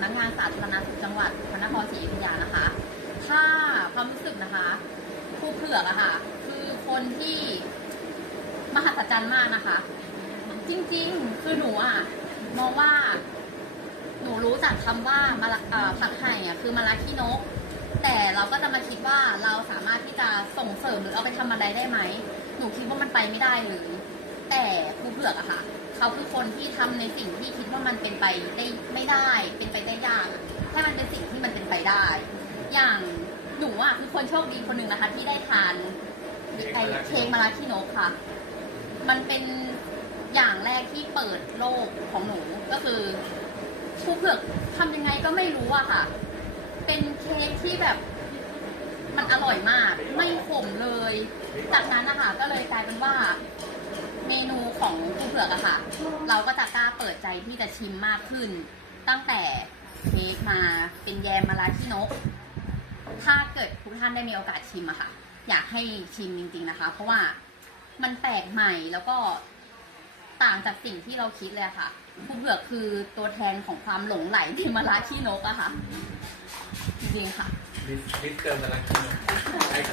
ำนักงานสาธารณสุขจังหวัดพระนครศรีอยุธยานะคะ ถ้าความรู้สึกนะคะครูเผือกอะค่ะ คือคนที่มหัศจรรย์มากนะคะ จริงๆ คือหนูอะมองว่า หนูรู้จากคำว่ามาผักไห่อะคือมะระขี้นก แต่เราก็จะมาคิดว่าเราสามารถที่จะส่งเสริมหรือเอาไปทำอะไรได้ไหม หนูคิดว่ามันไปไม่ได้เลย แต่ครูเผือกอะค่ะ เขาคือคนที่ทำในสิ่งที่คิดว่ามันเป็นไปได้ไม่ได้ เป็นไปได้ยากอะให้มันเป็นสิ่งที่มันเป็นไปได้ อย่างหนูอะคือคนโชคดีคนหนึ่งนะคะ ที่ได้ทานไอเค้กมะระขี้นค่ะ มันเป็นอย่างแรกที่เปิดโลกของหนูก็คือครูเผือกทำยังไงก็ไม่รู้อะค่ะ เป็นเค้กที่แบบมันอร่อยมาก ไม่ขมเลย จากนั้นนะคะก็เลยกลายเป็นว่า เมนูของครูเผือกอะค่ะ เราก็จะกล้าเปิดใจที่จะชิมมากขึ้น ตั้งแต่เค้กมาเป็นแยมมะระที่นก ถ้าเกิดทุกท่านได้มีโอกาสชิมอะค่ะ อยากให้ชิมจริงๆนะคะ เพราะว่ามันแปลกใหม่แล้วก็ต่างจากสิ่งที่เราคิดเลยค่ะครูเผือกคือตัวแทนของความหลงไหลในมะระขี้นกอะค่ะ จริงๆค่ะ ลิสลิสเติมมาแล้ว